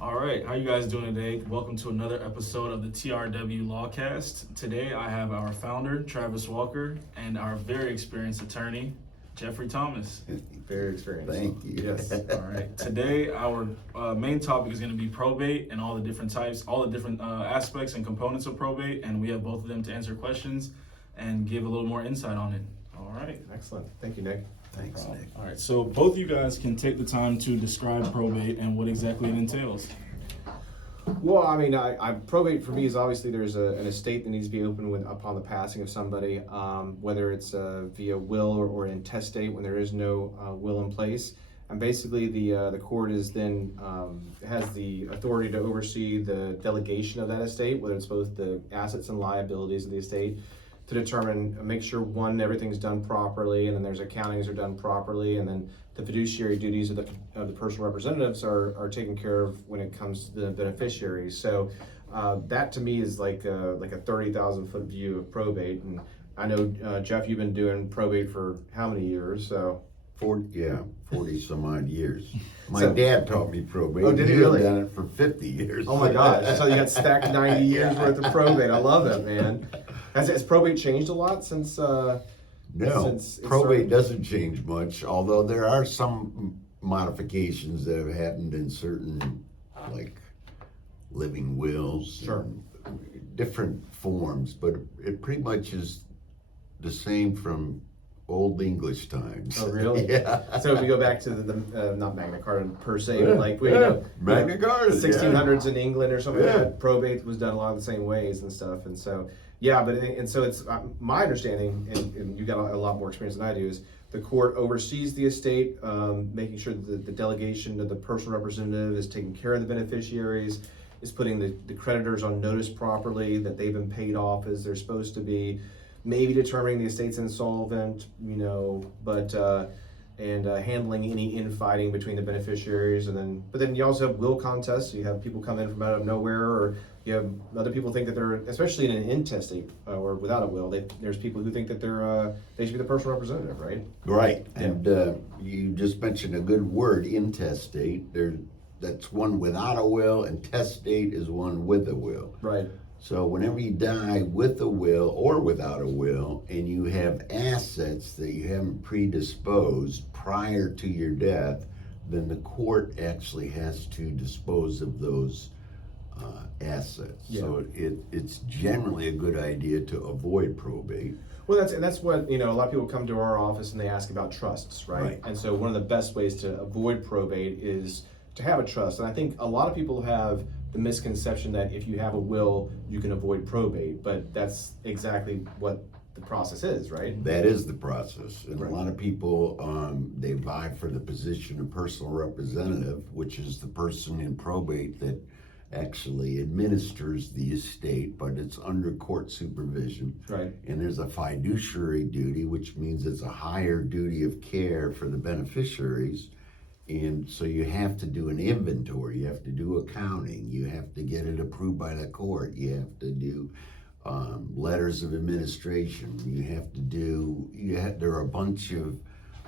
All right, how you guys doing today? Welcome to another episode of the TRW Lawcast. Today I have our founder, Travis Walker, and our very experienced attorney, Jeffrey Thomas. Very experienced. Thank you. Yes. All right, today our main topic is going to be probate and all the different types, all the different aspects and components of probate, and we have both of them to answer questions and give a little more insight on it. All right. Excellent. Thank you, Nick. Thanks, Nick. All right, so both of you guys can take the time to describe probate and what exactly it entails. Well, I mean, probate for me is obviously there's an estate that needs to be opened upon the passing of somebody, whether it's via will or intestate when there is no will in place. And basically, the court is then has the authority to oversee the delegation of that estate, whether it's both the assets and liabilities of the estate, to determine, make sure one, everything's done properly, and then there's accountings are done properly, and then the fiduciary duties of the personal representatives are taken care of when it comes to the beneficiaries. So that to me is like a 30,000 foot view of probate. And I know Jeff, you've been doing probate for how many years? So 40 some odd years. My dad taught me probate. Oh, did he really? He's done it for 50 years. Oh my gosh! So you got stacked 90 years worth of probate. I love it, man. Has probate changed a lot since? No, since probate doesn't change much, although there are some modifications that have happened in certain, like, living wills. Sure. And different forms, but it pretty much is the same from Old English times. Oh, really? Yeah. So if we go back to the not Magna Carta per se, but like Magna Carta, 1600s in England or something like Yeah. that, probate was done a lot of the same ways and stuff. And so, and so it's my understanding, and you got a lot more experience than I do, is the court oversees the estate, making sure that the delegation of the personal representative is taking care of the beneficiaries, is putting the creditors on notice properly, that they've been paid off as they're supposed to be, maybe determining the estate's insolvent, but handling any infighting between the beneficiaries, but then you also have will contests. So you have people come in from out of nowhere, or you have other people think that they're, especially in an intestate or without a will, there's people who think that they should be the personal representative, right? Right, and you just mentioned a good word, intestate. That's one without a will, and testate is one with a will. Right. So whenever you die with a will or without a will, and you have assets that you haven't predisposed prior to your death, then the court actually has to dispose of those assets. Yeah. So it's generally a good idea to avoid probate. Well, that's what, a lot of people come to our office and they ask about trusts, right? And so one of the best ways to avoid probate is to have a trust. And I think a lot of people have the misconception that if you have a will, you can avoid probate, but that's exactly what the process is, right? That is the process. And Right. a lot of people, they vie for the position of personal representative, which is the person in probate that actually administers the estate, but it's under court supervision. Right. And there's a fiduciary duty, which means it's a higher duty of care for the beneficiaries. And so you have to do an inventory, you have to do accounting, you have to get it approved by the court, you have to do letters of administration, there are a bunch of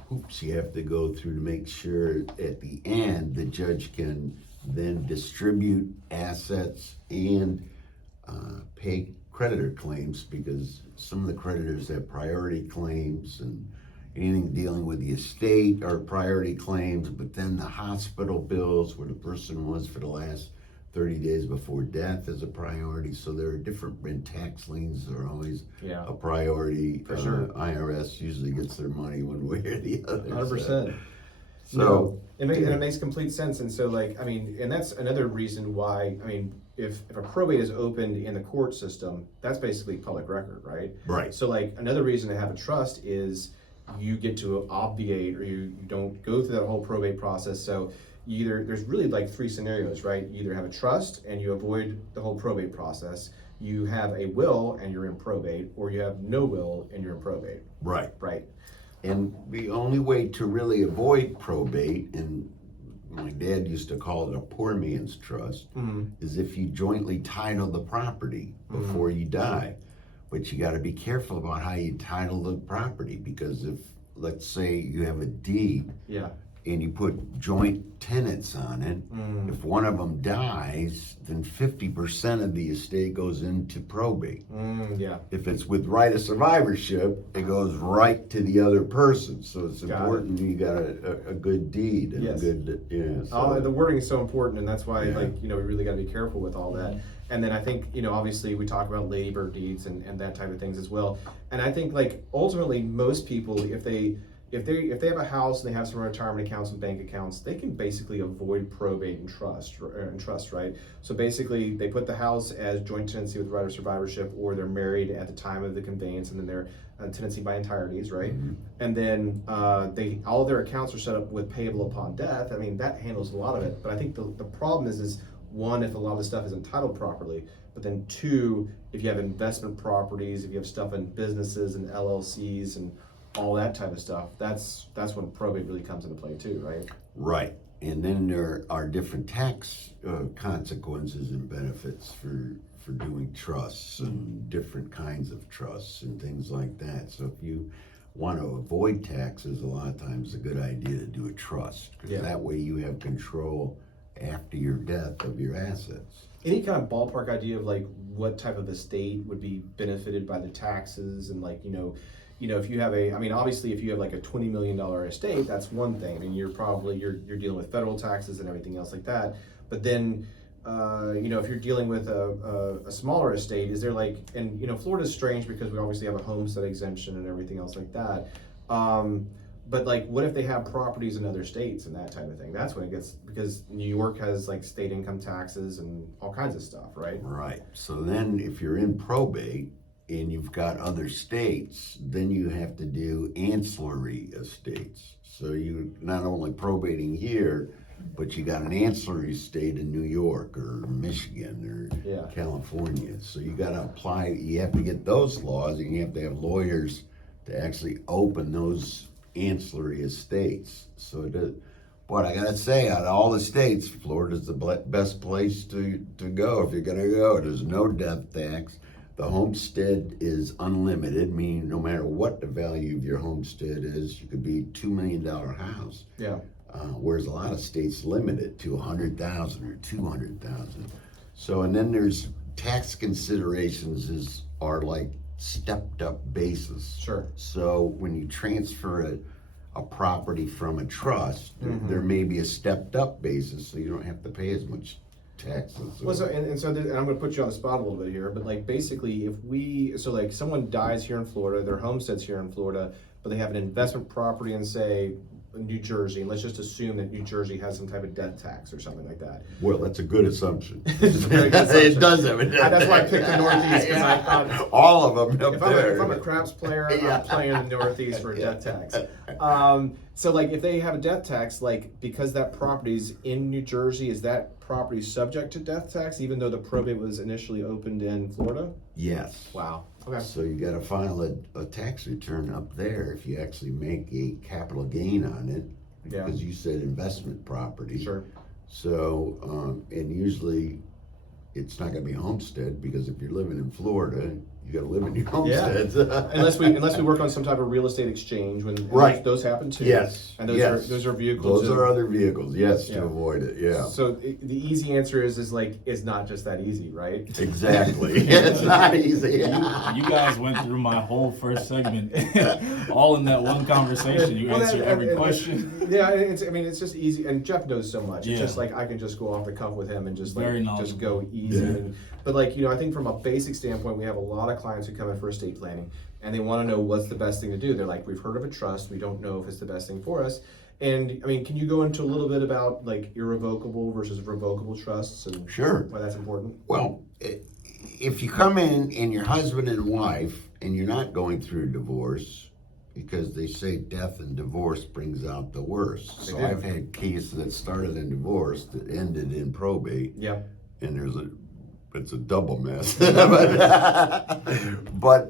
hoops you have to go through to make sure at the end the judge can then distribute assets and pay creditor claims, because some of the creditors have priority claims, and anything dealing with the estate are priority claims, but then the hospital bills where the person was for the last 30 days before death is a priority. So there are different, and tax liens are always a priority. For sure. IRS usually gets their money one way or the other. 100%. So it makes complete sense. And so and that's another reason why, if a probate is opened in the court system, that's basically public record, right? Right. So another reason to have a trust is you get to obviate, or you don't go through that whole probate process. So there's really three scenarios, right? You either have a trust and you avoid the whole probate process, you have a will and you're in probate, or you have no will and you're in probate. Right. Right. And the only way to really avoid probate, and my dad used to call it a poor man's trust, is if you jointly title the property before you die. But you got to be careful about how you title the property, because if, let's say, you have a deed, and you put joint tenants on it, if one of them dies, then 50% of the estate goes into probate. Yeah. If it's with right of survivorship, it goes right to the other person. So it's important you got a good deed and Yes. a good, yeah. Oh, the wording is so important, and that's why, Yeah. like, we really got to be careful with all that. And then I think, obviously we talk about labor deeds and that type of things as well. And I think, like, ultimately most people, if they have a house and they have some retirement accounts and bank accounts, they can basically avoid probate and trust, right? So basically, they put the house as joint tenancy with right of survivorship, or they're married at the time of the conveyance, and then they're tenancy by entireties, right? And then all of their accounts are set up with payable upon death. I mean, that handles a lot of it. But I think the problem is one, if a lot of the stuff is entitled properly, but then two, if you have investment properties, if you have stuff in businesses and LLCs and all that type of stuff, that's when probate really comes into play too, right? Right. And then there are different tax consequences and benefits for doing trusts and different kinds of trusts and things like that. So if you want to avoid taxes, a lot of times it's a good idea to do a trust, because that way you have control after your death of your assets. Any kind of ballpark idea of like what type of estate would be benefited by the taxes, and like, if you have obviously if you have like a $20 million estate, that's one thing. I mean, you're dealing with federal taxes and everything else like that. But then, if you're dealing with a smaller estate, is there like, and Florida's strange because we obviously have a homestead exemption and everything else like that. But like, what if they have properties in other states and that type of thing? That's when it gets, because New York has like state income taxes and all kinds of stuff, right? Right. So then if you're in probate and you've got other states, then you have to do ancillary estates. So you're not only probating here, but you got an ancillary state in New York or Michigan or California. So you got to apply, you have to get those laws, and you have to have lawyers to actually open those ancillary estates. So it is, but I gotta say, out of all the states, Florida's the best place to go if you're gonna go. There's no death tax. The homestead is unlimited, meaning no matter what the value of your homestead is, you could be $2 million house. Yeah. Whereas a lot of states limit it to 100,000 or 200,000. So, and then there's tax considerations are like stepped up basis. Sure. So when you transfer a property from a trust, there may be a stepped up basis, so you don't have to pay as much taxes. Well, and I'm going to put you on the spot a little bit here, but like basically, like someone dies here in Florida, their homestead's here in Florida, but they have an investment property in, say, New Jersey, and let's just assume that New Jersey has some type of death tax or something like that. Well, that's a good assumption. It's a very good assumption. It does have it. That's why I picked the Northeast, because I thought all of them if there. I'm a craps player, I'm playing in the Northeast for a death tax. So like if they have a death tax, like because that property's in New Jersey, is that property subject to death tax even though the probate was initially opened in Florida? Yes. Wow. Okay. So you got to file a tax return up there if you actually make a capital gain on it, because you said investment property. Sure. So, and usually it's not going to be homestead, because if you're living in Florida, you got to live in your homestead. unless we work on some type of real estate exchange, those happen too. Yes. And those are vehicles. Those are other vehicles. Yes, to avoid it. Yeah. So the easy answer is it's not just that easy, right? Exactly. It's not easy. You guys went through my whole first segment, all in that one conversation. You answered every question. Yeah, it's just easy, and Jeff knows so much. It's Yeah. just like I can just go off the cuff with him and just like Very just go easy. Yeah. But like I think from a basic standpoint, we have a lot of clients who come in for estate planning, and they want to know what's the best thing to do. They're like, we've heard of a trust, we don't know if it's the best thing for us. And I mean, can you go into a little bit about like irrevocable versus revocable trusts and Sure. why that's important? Well, if you come in and you're husband and wife and you're not going through a divorce, because they say death and divorce brings out the worst. So I've had cases that started in divorce that ended in probate. Yeah. And it's a double mess. But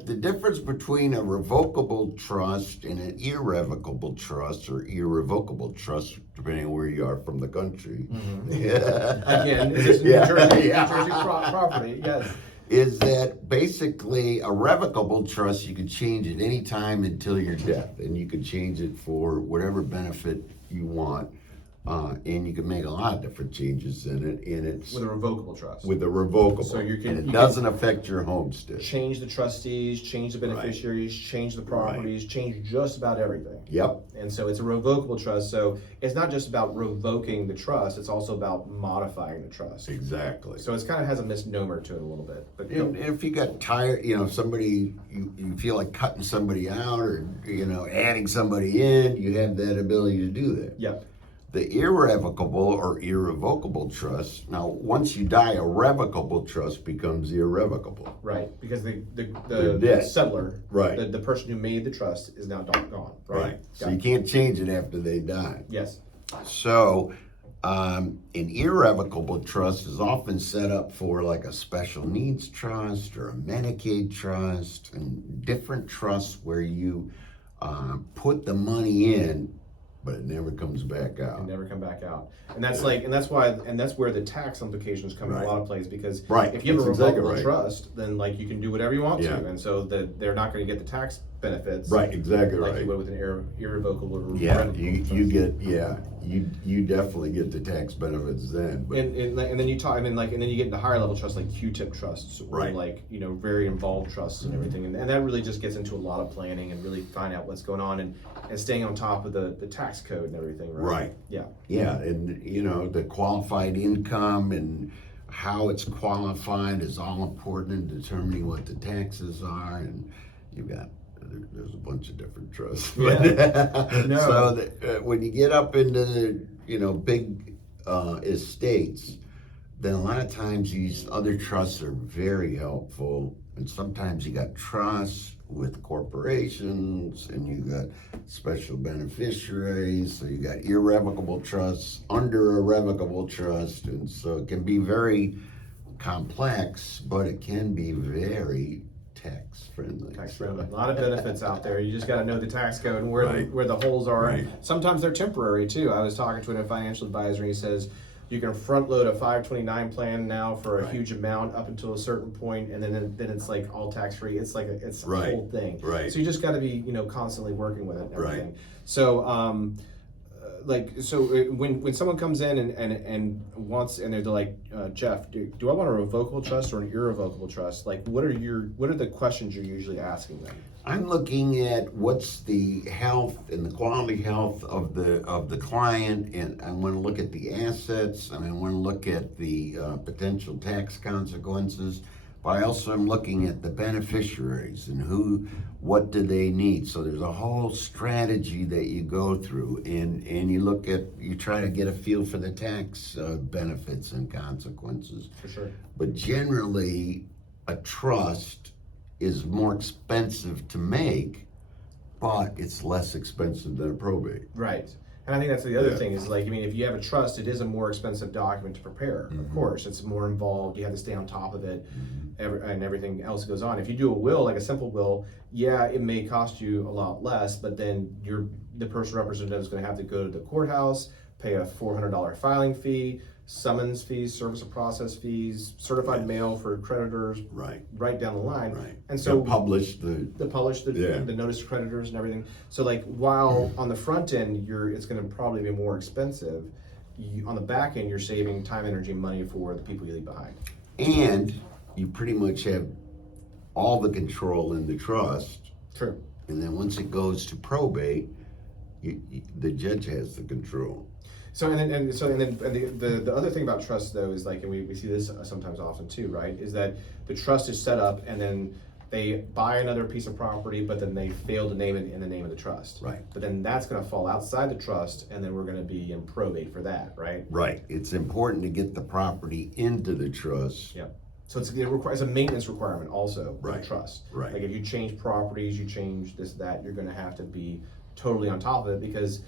the difference between a revocable trust and an irrevocable trust, or irrevocable trust, depending on where you are from the country. Again, it's New Jersey property, yes. Is that basically a revocable trust, you can change it any time until your death, and you can change it for whatever benefit you want. And you can make a lot of different changes in it, and it's With a revocable trust. with a revocable. So you can- and it you doesn't affect your homestead. Change the trustees, change the beneficiaries, change the properties, change just about everything. Yep. And so it's a revocable trust. So it's not just about revoking the trust, it's also about modifying the trust. Exactly. So it's kind of has a misnomer to it a little bit. But And if you got tired, somebody, you feel like cutting somebody out or, adding somebody in, you have that ability to do that. yeah, The irrevocable or irrevocable trust, now, once you die, a revocable trust becomes irrevocable. right. Because They're the dead. settler, Right. the person who made the trust is now gone. Right. So Got you it. can't change it after they die. Yes. So, an irrevocable trust is often set up for like a special needs trust or a Medicaid trust, and different trusts where you put the money in, but it never comes back out. And never come back out. And that's that's where the tax implications come in Right. a lot of plays, because Right. if you have a That's exactly revocable right. trust, then like you can do whatever you want Yeah. to, and so they're not going to get the tax benefits Right, exactly like right. you would with an irrevocable or Yeah, revocable you trust. get, you definitely get the tax benefits then, but And then you talk, and then you get into higher level trusts like Q-tip trusts, or Right. like very involved trusts and everything, and that really just gets into a lot of planning and really find out what's going on and staying on top of the tax code and everything. Right. Right. Yeah. yeah, and the qualified income and how it's qualified is all important in determining what the taxes are, and there's a bunch of different trusts. Yeah. No. So when you get up into the big estates, then a lot of times these other trusts are very helpful, and sometimes you got trusts with corporations, and you got special beneficiaries, so you got irrevocable trusts under a revocable trust, and so it can be very complex, but it can be very tax friendly. Tax friendly. A lot of benefits out there. You just got to know the tax code and where Right. where the holes are. Right. Sometimes they're temporary too. I was talking to a financial advisor, and he says you can front load a 529 plan now for a Right. huge amount up until a certain point, and then it's like all tax free. It's like it's a Right. whole thing. Right. So you just got to be constantly working with it and Right. everything. So when someone comes in and wants, and they're like, Jeff, do I want a revocable trust or an irrevocable trust? Like, what are the questions you're usually asking them? I'm looking at what's the health and the quality health of the client, and I want to look at the assets, and I want to look at the potential tax consequences. But I also am looking at the beneficiaries and what do they need. So there's a whole strategy that you go through, and you try to get a feel for the tax benefits and consequences. For sure. But generally, a trust is more expensive to make, but it's less expensive than a probate. Right. And I think that's the other Yeah. thing is if you have a trust, it is a more expensive document to prepare. Of course, it's more involved. You have to stay on top of it, and everything else goes on. If you do a will, like a simple will, yeah, it may cost you a lot less, but then the person representative is going to have to go to the courthouse, pay a $400 filing fee, summons fees, service of process fees, certified Yes. mail for creditors, right down the line. Right. And so Publish the the notice to creditors and everything. So while on the front end it's going to probably be more expensive, on the back end you're saving time, energy, and money for the people you leave behind. and you pretty much have all the control in the trust, True. and then once it goes to probate, the judge has the control. So the other thing about trust though is and we see this sometimes often too, right? Is that the trust is set up and then they buy another piece of property, but then they fail to name it in the name of the trust. Right. But then that's going to fall outside the trust, and then we're going to be in probate for that, right? Right. It's important to get the property into the trust. Yeah. So it's a maintenance requirement also, Right. the trust. Right. Like if you change properties, you change this, that, you're gonna have to be totally on top of it because,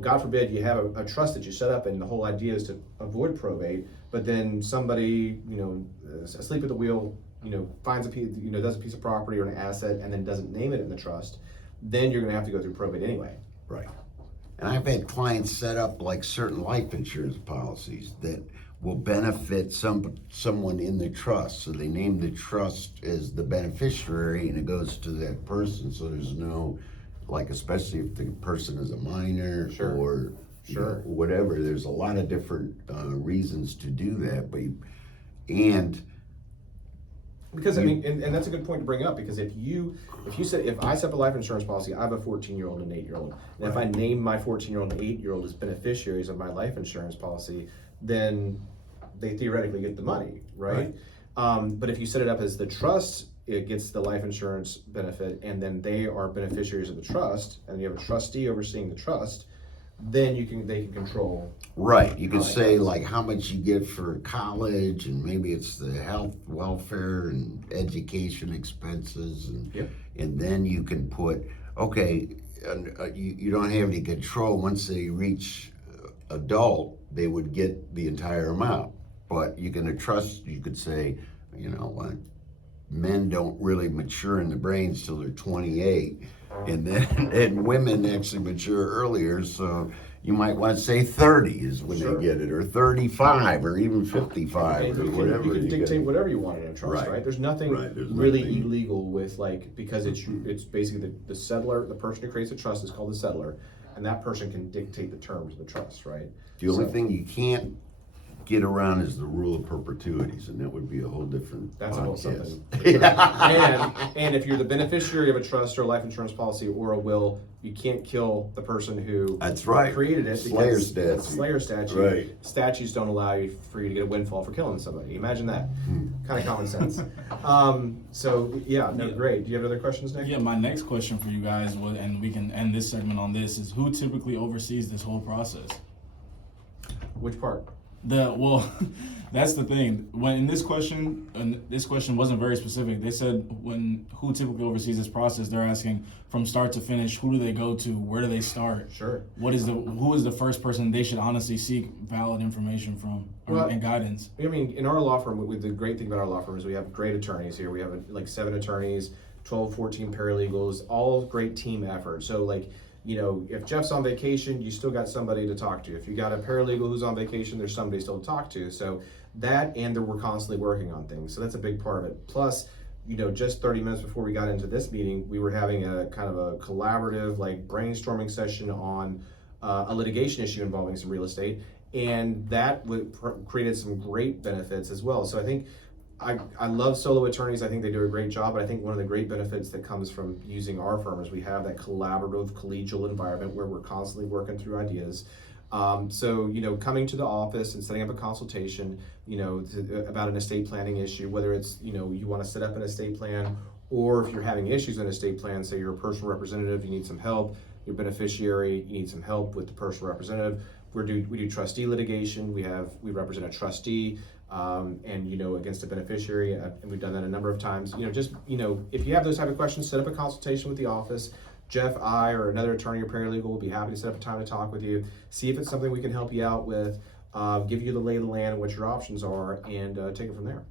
God forbid you have a trust that you set up and the whole idea is to avoid probate, but then somebody, asleep at the wheel, finds a piece, does a piece of property or an asset and then doesn't name it in the trust, then you're gonna have to go through probate anyway. Right. And I've had clients set up like certain life insurance policies that will benefit someone in the trust. So they name the trust as the beneficiary and it goes to that person. So there's no like especially if the person is a minor Sure. or you know, Sure. whatever. There's a lot of different reasons to do that, and Because I mean, and that's a good point to bring up, because if I set up a life insurance policy, I have a 14-year-old and an 8-year-old, and if I name my 14-year-old and 8-year-old as beneficiaries of my life insurance policy, then they theoretically get the money, right? But if you set it up as the trust, it gets the life insurance benefit, and then they are beneficiaries of the trust, and you have a trustee overseeing the trust, then they can control. right, you can Right. say like how much you get for college, and maybe it's the health, welfare, and education expenses, and Yep. and then you can put you don't have any control once they reach adult. They would get the entire amount, but you could say, you know what, men don't really mature in the brains till they're 28, and then and women actually mature earlier, so you might want to say 30 is when Sure. they get it, or 35, or even 55, And or you whatever. can you dictate get. whatever you want in a trust, Right. right? There's nothing Right, there's really nothing. illegal with, like, because it's basically the settler, the person who creates the trust is called the settler, and that person can dictate the terms of the trust, right? The only So, thing you can't get around is the rule of perpetuities, and that would be a whole different that's a whole podcast. something. And if you're the beneficiary of a trust or a life insurance policy or a will, you can't kill the person who That's right. created it. Slayer because statute. it's Slayer statute. Right. Statutes don't allow you for you to get a windfall for killing somebody. Imagine that. Kind of common sense. So yeah, no, Yeah. great. Do you have other questions, Nick? Yeah, my next question for you guys was, and we can end this segment on this, is who typically oversees this whole process? Which part? That's the thing. When in this question, and this question wasn't very specific. They said who typically oversees this process. They're asking from start to finish. Who do they go to? Where do they start? Sure. Who is the first person they should honestly seek valid information from and guidance? I mean, in our law firm, the great thing about our law firm is we have great attorneys here. We have like 7 attorneys, 12, 14 paralegals, all great team effort. So like, you know, if Jeff's on vacation, you still got somebody to talk to. If you got a paralegal who's on vacation, there's somebody still to talk to. So that, and we're constantly working on things. So that's a big part of it. Plus, you know, just 30 minutes before we got into this meeting, we were having a kind of a collaborative, like, brainstorming session on a litigation issue involving some real estate, and that created some great benefits as well. So I think I love solo attorneys. I think they do a great job, but I think one of the great benefits that comes from using our firm is we have that collaborative, collegial environment where we're constantly working through ideas. So, you know, coming to the office and setting up a consultation, you know, about an estate planning issue, whether it's, you know, you want to set up an estate plan, or if you're having issues in an estate plan, say you're a personal representative, you need some help, your beneficiary, you need some help with the personal representative. We do trustee litigation. We represent a trustee, and, you know, against a beneficiary, and we've done that a number of times. You know, just, you know, if you have those type of questions, set up a consultation with the office. Jeff, I, or another attorney or paralegal will be happy to set up a time to talk with you, see if it's something we can help you out with, give you the lay of the land and what your options are, and take it from there.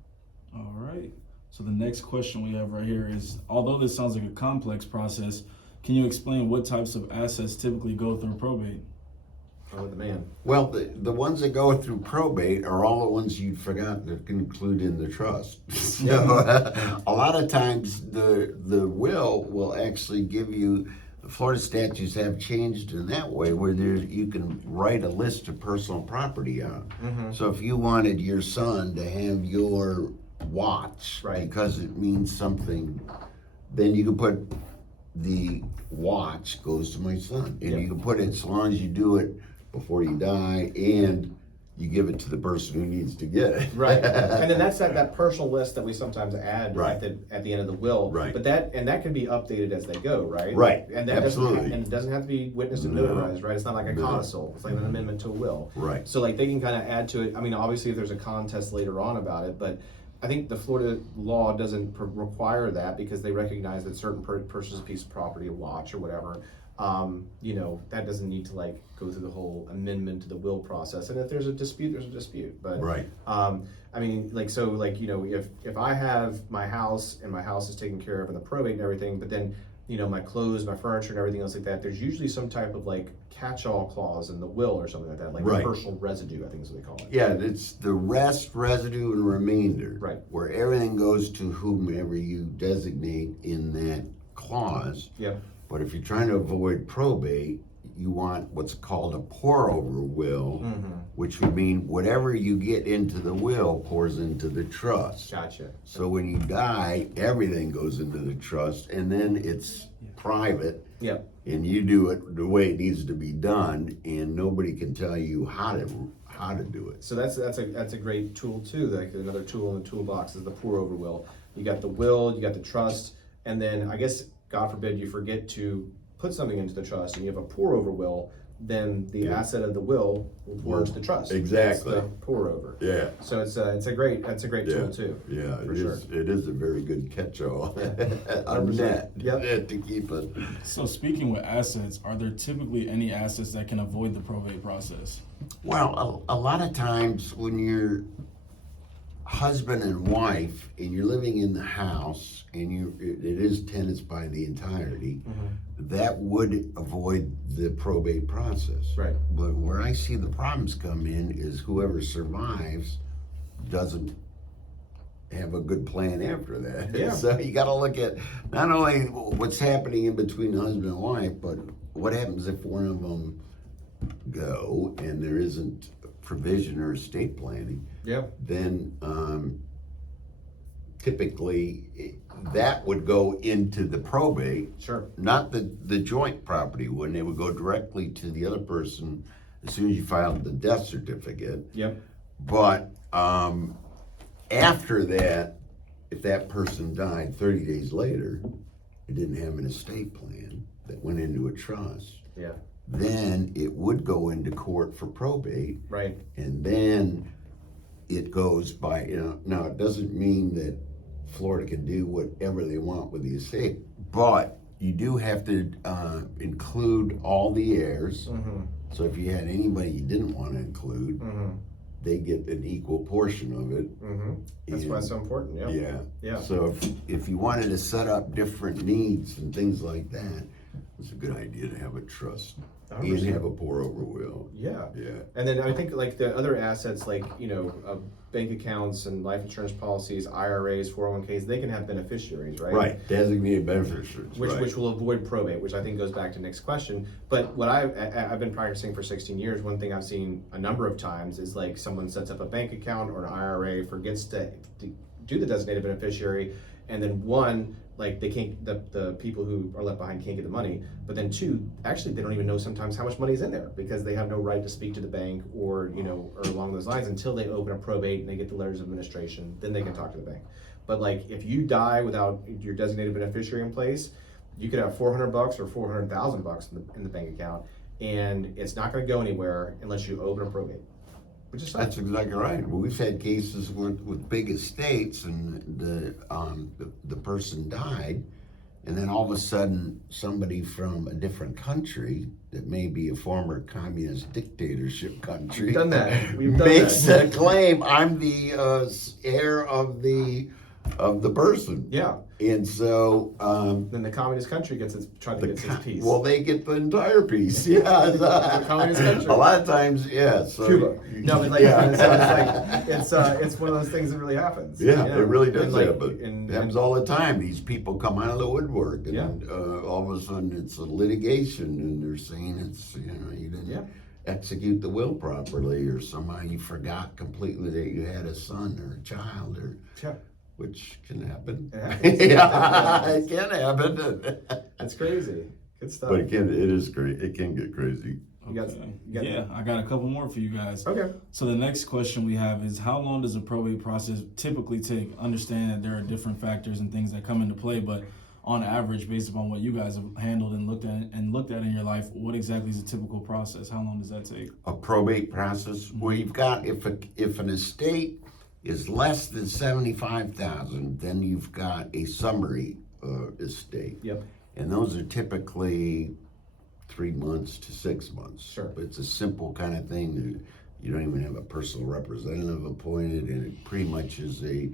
All right. So the next question we have right here is, although this sounds like a complex process, can you explain what types of assets typically go through probate? Oh, the man. Well, the ones that go through probate are all the ones you'd forgot to include in the trust. So a lot of times the will actually give you, Florida statutes have changed in that way where you can write a list of personal property out. Mm-hmm. So if you wanted your son to have your watch, Right. because it means something, then you can put the watch goes to my son, and Yep. you can put it, as long as you do it before you die, and you give it to the person who needs to get it. Right, and then that's that personal list that we sometimes add Right. at the end of the will. Right. But that can be updated as they go, right? Right, And that absolutely. and it doesn't have to be witnessed and No. notarized, right? It's not like a No. codicil. It's like an amendment to a will. Right. So like they can kind of add to it. I mean, obviously if there's a contest later on about it, but I think the Florida law doesn't require that because they recognize that certain purchase a piece of property, a watch or whatever, you know, that doesn't need to like go through the whole amendment to the will process. And if there's a dispute, there's a dispute. But Right. I mean, like, so like, you know, if I have my house and my house is taken care of in the probate and everything, but then, you know, my clothes, my furniture and everything else like that, there's usually some type of like catch-all clause in the will or something like that, like Right. personal residue, I think is what they call it. Yeah, it's the rest, residue, and remainder. Right. Where everything goes to whomever you designate in that clause. Yep. But if you're trying to avoid probate, you want what's called a pour-over will, which would mean whatever you get into the will pours into the trust. Gotcha. So when you die, everything goes into the trust, and then it's private. Yep. And you do it the way it needs to be done, and nobody can tell you how to do it. So that's a great tool too. Like another tool in the toolbox is the pour over will. You got the will, you got the trust, and then I guess God forbid you forget to put something into the trust and you have a pour over will, then the asset of the will pour into the trust. Exactly. That's the pour over. Yeah. So it's a great tool too. Yeah, for it sure. is. It is a very good catch-all. A 100%. net. Yep. Net to keep it. So speaking with assets, are there typically any assets that can avoid the probate process? Well, a lot of times when you're husband and wife and you're living in the house and it is tenants by the entirety, that would avoid the probate process. Right. But where I see the problems come in is whoever survives doesn't have a good plan after that. Yeah. So you got to look at not only what's happening in between husband and wife, but what happens if one of them go and there isn't provision or estate planning. Yeah. Then typically that would go into the probate, Sure. not the joint property, when it would go directly to the other person as soon as you filed the death certificate. Yep. But after that, if that person died 30 days later, it didn't have an estate plan that went into a trust, Yeah. then it would go into court for probate. Right. And then it goes by, now it doesn't mean that Florida can do whatever they want with the estate, but you do have to include all the heirs. So if you had anybody you didn't want to include, they get an equal portion of it. That's why it's so important. Yeah. Yeah. Yeah. So if you wanted to set up different needs and things like that, it's a good idea to have a trust and 100%. have a pour over will. Yeah. Yeah. And then I think like the other assets, like, bank accounts and life insurance policies, IRAs, 401ks, they can have beneficiaries, right? Right, designated beneficiaries. Which will avoid probate, which I think goes back to Nick's question. But what I've been practicing for 16 years, one thing I've seen a number of times is like someone sets up a bank account or an IRA, forgets to do the designated beneficiary, and then one, like they can't, the people who are left behind can't get the money, but then two, actually they don't even know sometimes how much money is in there because they have no right to speak to the bank or along those lines until they open a probate and they get the letters of administration, then they can talk to the bank. But like if you die without your designated beneficiary in place, you could have $400 or $400,000 in the bank account, and it's not going to go anywhere unless you open a probate. Which is That's exactly right. Well, we've had cases with big estates, and the person died, and then all of a sudden somebody from a different country that may be a former communist dictatorship country We've done that. We've done makes that. a claim. I'm the heir of the person. Yeah. And so Then the communist country gets its piece. well, they get the entire piece. Yeah. The communist country. A lot of times, yeah. So, Cuba. No, but like, yeah. it's one of those things that really happens. Yeah, you know? it really does And like, happen. It happens all the time. These people come out of the woodwork, and Yeah. all of a sudden it's a litigation, and they're saying it's you didn't execute the will properly, or somehow you forgot completely that you had a son or a child, or which can happen. It happens. Yeah, it can happen. That's crazy. Good stuff. But it is great. It can get crazy. You got Yeah, I got a couple more for you guys. Okay. So the next question we have is, how long does a probate process typically take? Understand that there are different factors and things that come into play, but on average, based upon what you guys have handled and looked at in your life, what exactly is a typical process? How long does that take? A probate process, where you've got, if an estate is less than 75,000, then you've got a summary estate. Yep. And those are typically 3 months to 6 months. Sure. But it's a simple kind of thing. You don't even have a personal representative appointed, and it pretty much is a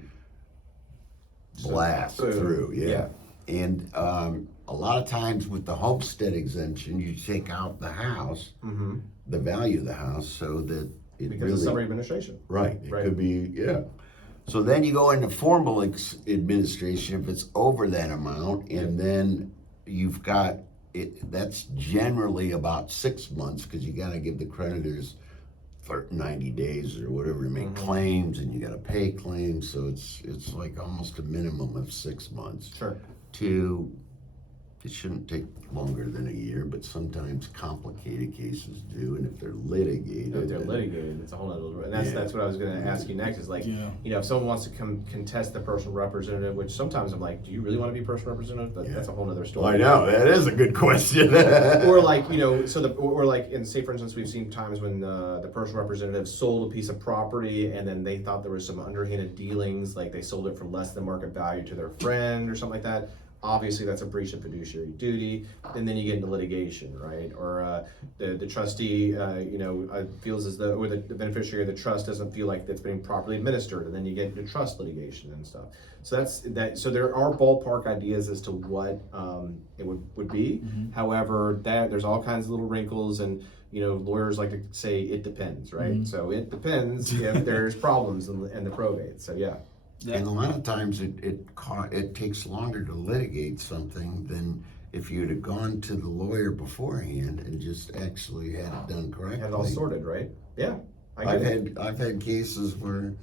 blast through. Yeah. And a lot of times with the homestead exemption, you take out the house, the value of the house, so that it Because really, of summary administration. right, it Right. could be, yeah. So then you go into formal administration if it's over that amount, and then you've got that's generally about 6 months, because you gotta give the creditors 90 days or whatever to make claims, and you gotta pay claims, so it's like almost a minimum of 6 months. Sure. It shouldn't take longer than a year, but sometimes complicated cases do, and if they're litigated. If they're litigated, it's a whole other, and that's what I was gonna ask you next, is like, you know, if someone wants to come contest the personal representative, which sometimes I'm like, do you really wanna be personal representative? But that's a whole other story. Well, I know, that is a good question. Or like, you know, or like, in say for instance, we've seen times when the personal representative sold a piece of property and then they thought there was some underhanded dealings, like they sold it for less than market value to their friend or something like that. Obviously, that's a breach of fiduciary duty, and then you get into litigation, right? Or the trustee, you know, feels as though, or the beneficiary of the trust doesn't feel like it's being properly administered, and then you get into trust litigation and stuff. So that's that. So there are ballpark ideas as to what it would be. However, there's all kinds of little wrinkles, and you know, lawyers like to say it depends, right? So it depends if there's problems in the probate. So yeah. And a lot of times it takes longer to litigate something than if you'd have gone to the lawyer beforehand and just actually had it done correctly. Had it all sorted, right? Yeah. I've had cases where,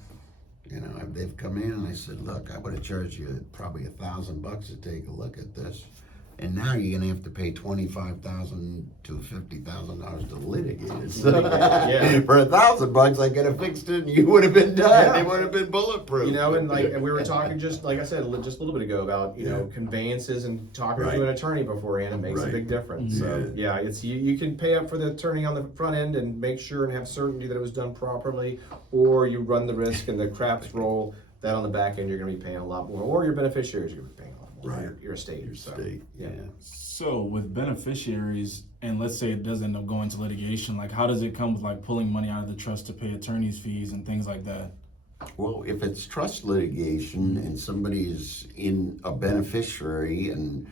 you know, they've come in and I said, look, I would have charged you probably $1,000 to take a look at this. And now you're gonna have to pay $25,000 to $50,000 to litigate it. So Yeah. for $1,000, I could have fixed it, and you would have been done. It would have been bulletproof. You know, and we were talking just like I said just a little bit ago about you know conveyances and talking to an attorney beforehand. It makes a big difference. So yeah, it's you can pay up for the attorney on the front end and make sure and have certainty that it was done properly, or you run the risk and the craps roll that on the back end you're going to be paying a lot more, or your beneficiaries are going to be paying a lot more. Your estate. Yeah. So with beneficiaries, and let's say it does end up going to litigation, like how does it come with like pulling money out of the trust to pay attorney's fees and things like that? Well, if it's trust litigation and somebody is in a beneficiary and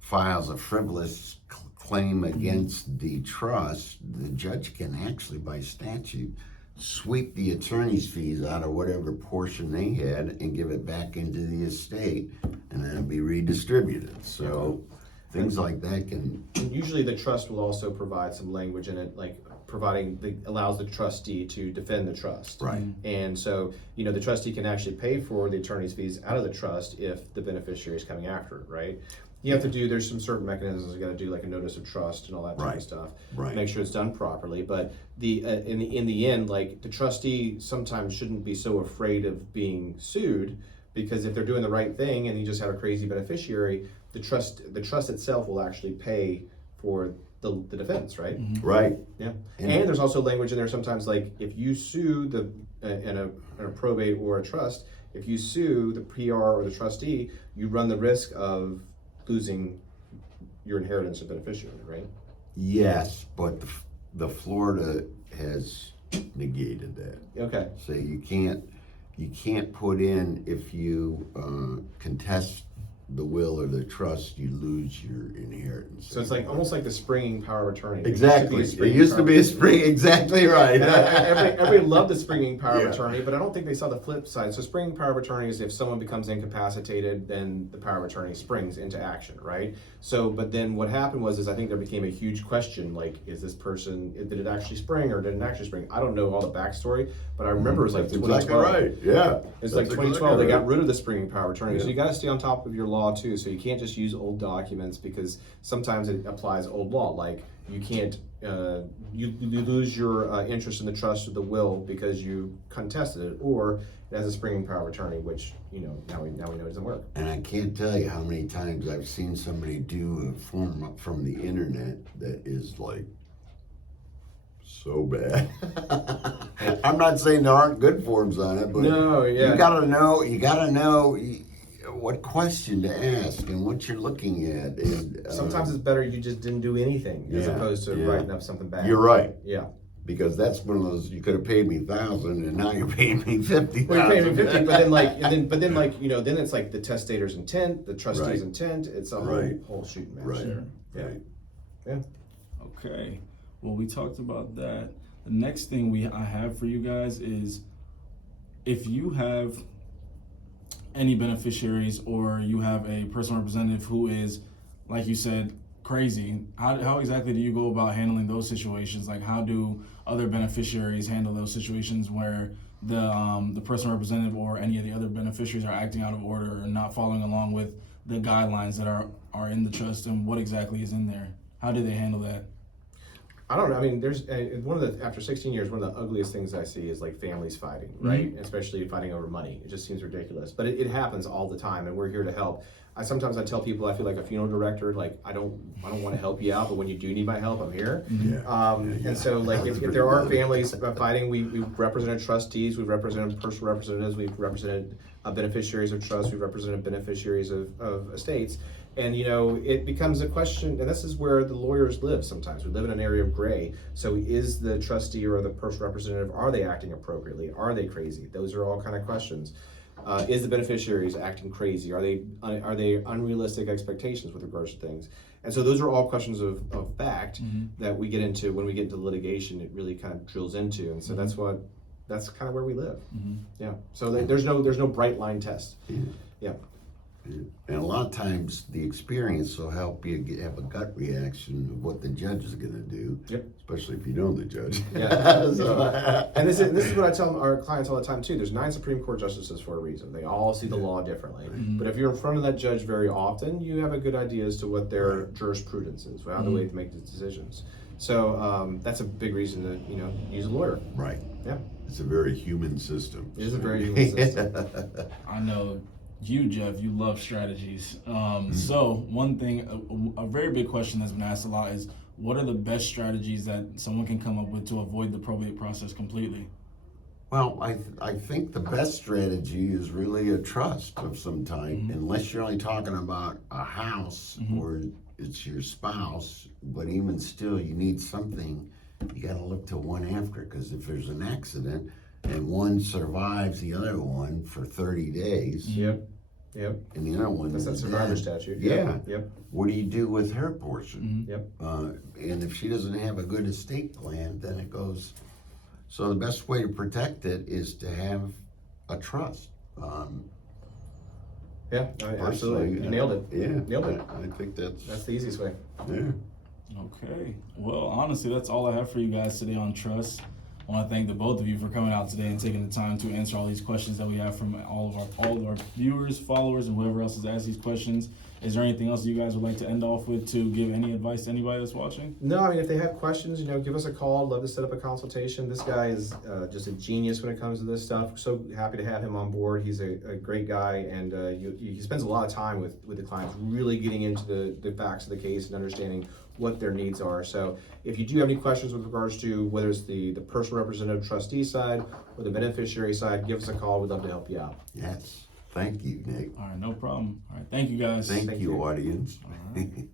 files a frivolous claim against the trust, the judge can actually, by statute, sweep the attorney's fees out of whatever portion they had and give it back into the estate, and then it'll be redistributed. So things like that can. And usually the trust will also provide some language in it, like allows the trustee to defend the trust. Right. And so, you know, the trustee can actually pay for the attorney's fees out of the trust if the beneficiary is coming after it, right? You have to do, there's some certain mechanisms you gotta do, like a notice of trust and all that type of stuff. Right. Make sure it's done properly, but in the end, like, the trustee sometimes shouldn't be so afraid of being sued, because if they're doing the right thing and you just have a crazy beneficiary, the trust itself will actually pay for the defense, right? Right. Yeah. And there's also language in there sometimes, like, if you sue in a probate or a trust, if you sue the PR or the trustee, you run the risk of losing your inheritance of beneficiary, right? Yes, but the Florida has negated that. Okay. So you can't put in, if you contest the will or the trust, you lose your inheritance. So it's like almost like the springing power of attorney. Exactly. It used to be a spring. Exactly right. Everybody loved the springing power of attorney, but I don't think they saw the flip side. So springing power of attorney is if someone becomes incapacitated, then the power of attorney springs into action, right? So, but then what happened was I think there became a huge question, like, is this person, did it actually spring or didn't it actually spring? I don't know all the backstory, but I remember it was like 2012. Exactly right. Yeah. It's like 2012, they got rid of the springing power of attorney. So you got to stay on top of your law too. So you can't just use old documents, because sometimes it applies old law. Like you can't, you lose your interest in the trust or the will because you contested it, or it has a springing power of attorney, which, you know, now we know it doesn't work. And I can't tell you how many times I've seen somebody do a form up from the internet that is like so bad. I'm not saying there aren't good forms on it, but you gotta know what question to ask and what you're looking at. And, sometimes it's better you just didn't do anything as opposed to writing up something bad. You're right. Yeah. Because that's one of those, you could have paid me $1,000 and now you're paying me $50,000. Well, you're paying me $50,000, but then you know, then it's like the testator's intent, the trustee's intent. It's a whole shooting match there. Yeah. Yeah. Okay. Well, we talked about that. The next thing I have for you guys is, if you have any beneficiaries or you have a personal representative who is, like you said, crazy. How exactly do you go about handling those situations? Like, how do other beneficiaries handle those situations where the personal representative or any of the other beneficiaries are acting out of order or not following along with the guidelines that are in the trust, and what exactly is in there? How do they handle that? I don't know. I mean, there's after 16 years, one of the ugliest things I see is like families fighting, right? Especially fighting over money. It just seems ridiculous, but it happens all the time, and we're here to help. Sometimes I tell people I feel like a funeral director. Like I don't want to help you out, but when you do need my help, I'm here. And so like if there are families fighting, we've represented trustees, we've represented personal representatives, we've represented beneficiaries of trust, we've represented beneficiaries of estates. And it becomes a question, and this is where the lawyers live sometimes. We live in an area of gray. So is the trustee or the personal representative, are they acting appropriately? Are they crazy? Those are all kind of questions. Is the beneficiaries acting crazy? Are they unrealistic expectations with regards to things? And so those are all questions of fact that we get into when we get into litigation. It really kind of drills into, and so that's kind of where we live. Yeah. So there's no bright line test. Yeah. And a lot of times the experience will help you have a gut reaction of what the judge is going to do, especially if you know the judge. And this is what I tell our clients all the time too. There's 9 Supreme Court justices for a reason. They all see the law differently. But if you're in front of that judge very often, you have a good idea as to what their jurisprudence is, how the way to make these decisions. So that's a big reason to use a lawyer. Right. Yeah. It's a very human system. It is a very human system. I know you, Jeff, you love strategies. So one thing, a very big question that's been asked a lot is, what are the best strategies that someone can come up with to avoid the probate process completely? Well, I think the best strategy is really a trust of some type, unless you're only talking about a house or it's your spouse, but even still, you need something. You got to look to one after, because if there's an accident and one survives the other one for 30 days, Yep. and the other one That's that is survivor dead. statute. Yeah. Yep. What do you do with her portion? Yep. And if she doesn't have a good estate plan, then it goes. So the best way to protect it is to have a trust. Absolutely. You nailed it. Yeah. Nailed it. I think That's the easiest way. Yeah. Okay. Well, honestly, that's all I have for you guys today on trust. I want to thank the both of you for coming out today and taking the time to answer all these questions that we have from all of our viewers, followers, and whoever else has asked these questions. Is there anything else you guys would like to end off with to give any advice to anybody that's watching? No, I mean, if they have questions, give us a call. I'd love to set up a consultation. This guy is just a genius when it comes to this stuff. So happy to have him on board. He's a great guy, and he spends a lot of time with the clients, really getting into the facts of the case and understanding what their needs are. So if you do have any questions with regards to whether it's the personal representative trustee side or the beneficiary side, give us a call. We'd love to help you out. Yes. Thank you, Nick. All right, no problem. All right, thank you guys. Thank you, audience. All right.